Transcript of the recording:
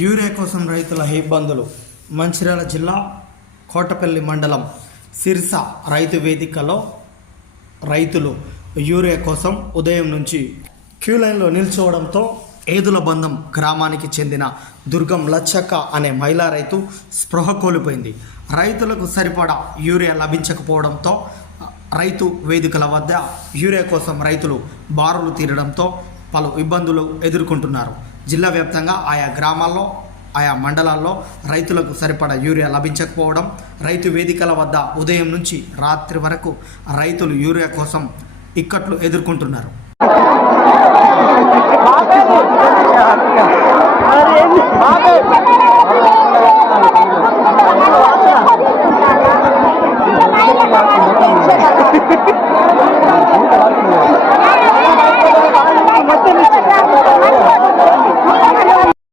Urea కోసం రైతుల ఇబ్బందులు. మంచిర్యాల జిల్లా కోటపల్లి మండలం సిర్స రైతు వేదికలో రైతులు యూరియా కోసం ఉదయం నుంచి క్యూ లైన్లో నిల్చోవడంతో ఏదుల బంధం గ్రామానికి చెందిన దుర్గం లచ్చక్క అనే మహిళా రైతు స్పృహ కోల్పోయింది. రైతులకు సరిపడా యూరియా లభించకపోవడంతో రైతు వేదికల వద్ద యూరియా కోసం రైతులు బారులు తీరడంతో పలు ఇబ్బందులు ఎదుర్కొంటున్నారు. జిల్లా వ్యాప్తంగా ఆయా గ్రామాల్లో ఆయా మండలాల్లో రైతులకు సరిపడా యూరియా లభించకపోవడం, రైతు వేదికల వద్ద ఉదయం నుంచి రాత్రి వరకు రైతులు యూరియా కోసం ఇక్కట్లు ఎదుర్కొంటున్నారు.